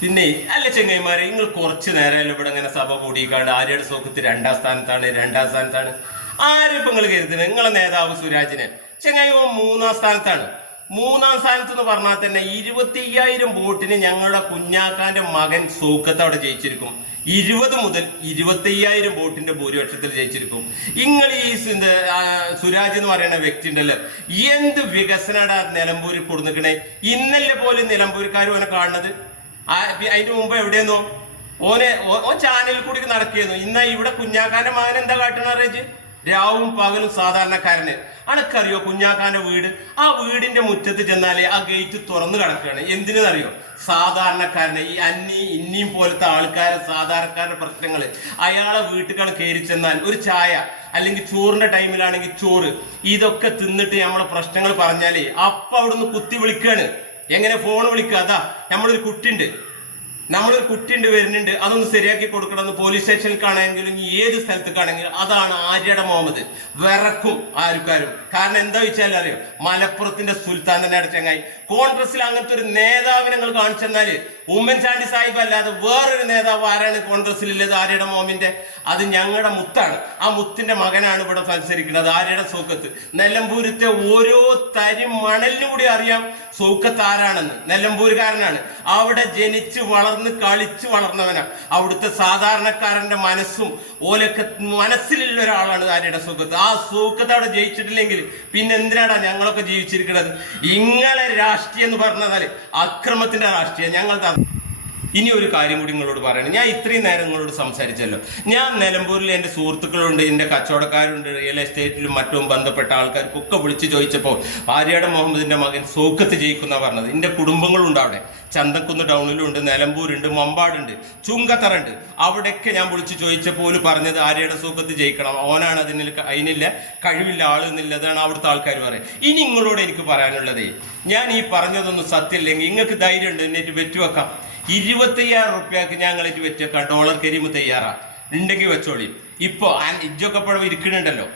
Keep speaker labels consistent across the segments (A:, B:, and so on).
A: പിന്നെ അല്ല ചെങ്ങൈമാരെ നിങ്ങൾ കുറച്ച് നേരം ഇവിടെ ഇങ്ങനെ സഭ കൂടിക്കാണ്ട് ആര്യയുടെ സോക്കത്ത് രണ്ടാം സ്ഥാനത്താണ് രണ്ടാം സ്ഥാനത്താണ്. ആരും ഇപ്പൊ നിങ്ങൾ കരുതുന്നത് നിങ്ങളെ നേതാവ് സുരാജിനെ. ചെങ്ങായി മൂന്നാം സ്ഥാനത്താണ്. മൂന്നാം സ്ഥാനത്ത് എന്ന് പറഞ്ഞാൽ തന്നെ ഇരുപത്തി അയ്യായിരം വോട്ടിന് ഞങ്ങളുടെ കുഞ്ഞാക്കാന്റെ മകൻ സൂക്കത്ത് അവിടെ ജയിച്ചിരിക്കും. ഇരുപത് മുതൽ ഇരുപത്തി അയ്യായിരം വോട്ടിന്റെ ഭൂരിപക്ഷത്തിൽ ജയിച്ചിരിക്കും. നിങ്ങൾ ഈ സുരാജ് എന്ന് പറയുന്ന വ്യക്തി ഉണ്ടല്ലോ എന്ത് വികസനടാ നിലമ്പൂരിൽ കൊടുന്നിക്കണേ? ഇന്നലെ പോലും നിലമ്പൂരിക്കാരും അവനെ കാണുന്നത്? അതിന്റെ മുമ്പ് എവിടെയെന്നോ? ഓനെ ഓ- ചാനലിൽ കൂടി നടക്കുകയെന്നു ഇന്ന ഇവിടെ കുഞ്ഞാക്കാന്റെ മകൻ എന്താ കാട്ടണ അറിയിച്ച് രാവും പകലും സാധാരണക്കാരന്. അണക്കറിയോ കുഞ്ഞാക്കാന്റെ വീട്? ആ വീടിന്റെ മുറ്റത്ത് ചെന്നാലേ ആ ഗേറ്റ് തുറന്നു കിടക്കുകയാണ്. എന്തിനെന്നറിയോ? സാധാരണക്കാരനെ ഈ അന്നി ഇന്നിയും പോലത്തെ ആൾക്കാരെ സാധാരണക്കാരുടെ പ്രശ്നങ്ങൾ. അയാളെ വീട്ടുകൾ കയറി ചെന്നാൽ ഒരു ചായ അല്ലെങ്കിൽ ചോറിന്റെ ടൈമിലാണെങ്കിൽ ചോറ്. ഇതൊക്കെ തിന്നിട്ട് നമ്മളെ പ്രശ്നങ്ങൾ പറഞ്ഞാലേ അപ്പ അവിടുന്ന് കുത്തി വിളിക്കാണ് എങ്ങനെ ഫോൺ വിളിക്കുക? അതാ നമ്മളൊരു കുട്ടിയുണ്ട് നമ്മളൊരു കുട്ടിയുണ്ട് വരുന്നുണ്ട്. അതൊന്ന് ശരിയാക്കി കൊടുക്കണമെന്ന് പോലീസ് സ്റ്റേഷനിൽ കാണാമെങ്കിലും ഏത് സ്ഥലത്തേക്കാണെങ്കിലും അതാണ് ആര്യയുടെ മുഹമ്മദ്. വിറക്കും ആർക്കാരും കാരണം എന്താ വെച്ചാൽ അറിയോ? മലപ്പുറത്തിന്റെ സുൽത്താൻ തന്നെ അടച്ചങ്ങായി. കോൺഗ്രസിൽ അങ്ങനത്തെ ഒരു നേതാവിനെ നിങ്ങൾ കാണിച്ചെന്നാൽ ഉമ്മൻചാണ്ടി സാഹിബ് അല്ലാതെ വേറൊരു നേതാവ് ആരാണ് കോൺഗ്രസിലുള്ളത് ആര്യയുടെ മോമിന്റെ. അത് ഞങ്ങളുടെ മുത്താണ്. ആ മുത്തിന്റെ മകനാണ് ഇവിടെ സഞ്ചരിക്കുന്നത് ആര്യയുടെ സൗക്കത്ത്. നെല്ലമ്പൂരത്തെ ഓരോ തരി മണലിനും കൂടി അറിയാം സൗക്കത്ത് ആരാണെന്ന്. നെല്ലമ്പൂരുകാരനാണ്. അവിടെ ജനിച്ച് വളർന്ന് കളിച്ച് വളർന്നവനാണ്. അവിടുത്തെ സാധാരണക്കാരന്റെ മനസ്സും ഓലൊക്കെ മനസ്സിലുള്ള ഒരാളാണ് ആര്യയുടെ സൗക്കത്ത്. ആ സൗക്കത്ത് അവിടെ ജയിച്ചിട്ടില്ലെങ്കിൽ പിന്നെ എന്തിനാടാ ഞങ്ങളൊക്കെ ജീവിച്ചിരിക്കുന്നത് ഇങ്ങളെ രാഷ്ട്രീയം എന്ന് പറഞ്ഞാൽ അക്രമത്തിന്റെ രാഷ്ട്രീയം. ഞങ്ങൾ ഇനി ഒരു കാര്യം കൂടി നിങ്ങളോട് പറയണം. ഞാൻ ഇത്രയും നേരം നിങ്ങളോട് സംസാരിച്ചല്ലോ. ഞാൻ നിലമ്പൂരിൽ എന്റെ സുഹൃത്തുക്കളുണ്ട് എന്റെ കച്ചവടക്കാരുണ്ട് റിയൽ എസ്റ്റേറ്റിലും മറ്റും ബന്ധപ്പെട്ട ആൾക്കാർക്കൊക്കെ വിളിച്ചു ചോദിച്ചപ്പോൾ ആര്യാട മുഹമ്മദിന്റെ മകൻ സോക്കത്ത് ജയിക്കുന്ന പറഞ്ഞത്. എന്റെ കുടുംബങ്ങളുണ്ട് അവിടെ. ചന്തക്കുന്ന് ടൗണിലുണ്ട് നിലമ്പൂരുണ്ട് മമ്പാടുണ്ട് ചുങ്കത്തറുണ്ട്. അവിടെയൊക്കെ ഞാൻ വിളിച്ചു ചോദിച്ചപ്പോൾ പറഞ്ഞത് ആര്യയുടെ സുഖത്ത് ജയിക്കണം. ഓനാണ് അതിന് അതിനില്ല കഴിവില്ല ആളെന്നുള്ളതാണ് അവിടുത്തെ ആൾക്കാർ പറയുന്നത് ഇനി നിങ്ങളോട് എനിക്ക് പറയാനുള്ളതേ ഞാൻ ഈ പറഞ്ഞതൊന്നും സത്യമില്ലെങ്കിൽ നിങ്ങൾക്ക് ധൈര്യം ഉണ്ട് എന്നിട്ട് വെറ്റുവെക്കാം ഇരുപത്തയ്യായിരം റുപ്യക്ക് ഇത് വെച്ചേക്കാം. ഡോളർ കരിമ തയ്യാറാ. ഉണ്ടെങ്കിൽ വെച്ചോളി. ഇപ്പൊ ഇജ്ജൊക്കെ ഇപ്പോഴും ഇരിക്കണുണ്ടല്ലോ.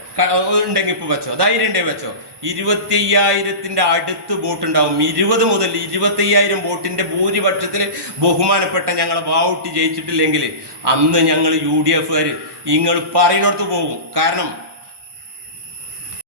A: ഉണ്ടെങ്കിൽ ഇപ്പൊ വെച്ചോ. ധൈര്യം ഉണ്ടെങ്കിൽ വെച്ചോ. ഇരുപത്തിയ്യായിരത്തിന്റെ അടുത്ത് ബോട്ട് ഉണ്ടാവും ഇരുപത് മുതൽ ഇരുപത്തി അയ്യായിരം വോട്ടിന്റെ ഭൂരിപക്ഷത്തിൽ ബഹുമാനപ്പെട്ട ഞങ്ങളെ വാവുട്ടി ജയിച്ചിട്ടില്ലെങ്കിൽ അന്ന് ഞങ്ങൾ യു ഡി എഫുകാർ നിങ്ങൾ പറയുന്നിടത്ത് പോകും. കാരണം